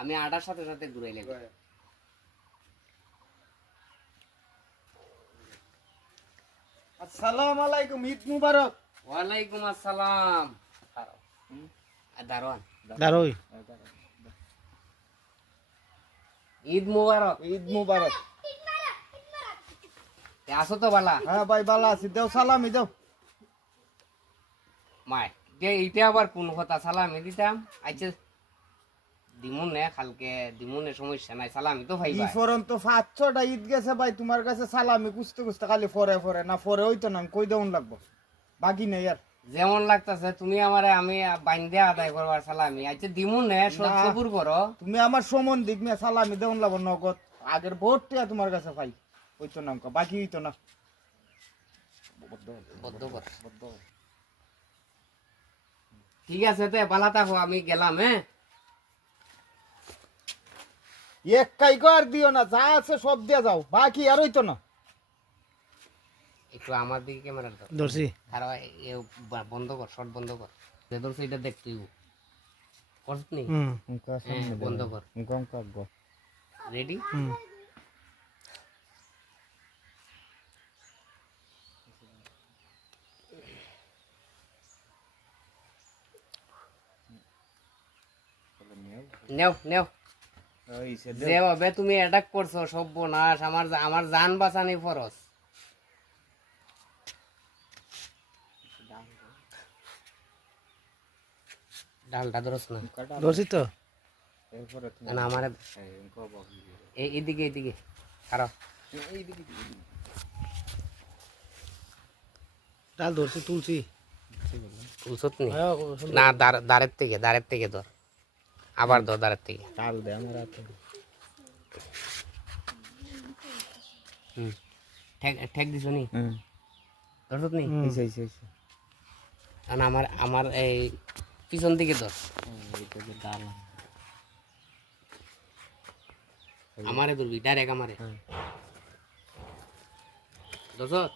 আমি আটার সাথে সাথে ঘুরাইলে আসসালামু আলাইকুম, ঈদ মুবারক। ওয়ালাইকুম আসসালাম। দারোয়ান দারোই ঈদ মুবারক। ঈদ মুবারক। আসো তো বালা হ্যাঁ ভাই, ভালো আছি। দেও সালামি দেও। মাই এইটা আবার কোন কথা সালামি দিতাম আচ্ছা দিমুন নে কালকে দিমুনে সমস্যা নাই সালামি তো ভাই ই ফরন তো 5-6টা ঈদ গেছে ভাই, তোমার কাছে সালামি কুছতে কুছতে খালি ফরে ফরে না ফরে হইতো না, আমি কই দেউন লাগবো, বাকি নেই আর। যেমন লাগতাছে তুমি আমারে আমি বাইন্দে আদায় করবার সালামি আচ্ছা দিমুন নে সবুর করো। তুমি আমার সমন দিক নিয়ে সালামি দেউন লাগবো নগদ। আগের ভোটটা তোমার কাছে ভাই হইতো না, বাকি হইতো না। বদ্ধ কর। ঠিক আছে তে পালা থাকো আমি গেলাম। হ্যাঁ এক কাই কর দিও না, যা আছে সব দিয়ে যাও, বাকি আর হইতো না। একটু আমার দিকে ক্যামেরা দাও ধরছি খারাপ বন্ধ কর শর্ট বন্ধ কর যে ধরছে এটা দেখ তুই করছ নি বন্ধ কর রেডি নেও নেও যেভাবে তুমি অ্যাটাক করছো সর্বনাশ আমার জান বাঁচানি ফরজ ডালটা ধরছ না ধরছি তো না আমার এইদিকে এইদিকে খারাপ ডাল ধরছি তুলছি তুলছত নি না দাঁড়ের থেকে ধর আবার ধর দাঁড়ের থেকে ডাল দে আমার হাতে। ঠেক দিছ নি ধরছত নি কারণ আমার এই পিছন দিকে ধর আমারে ধরবি ডাইরেক্ট আমারে ধরছত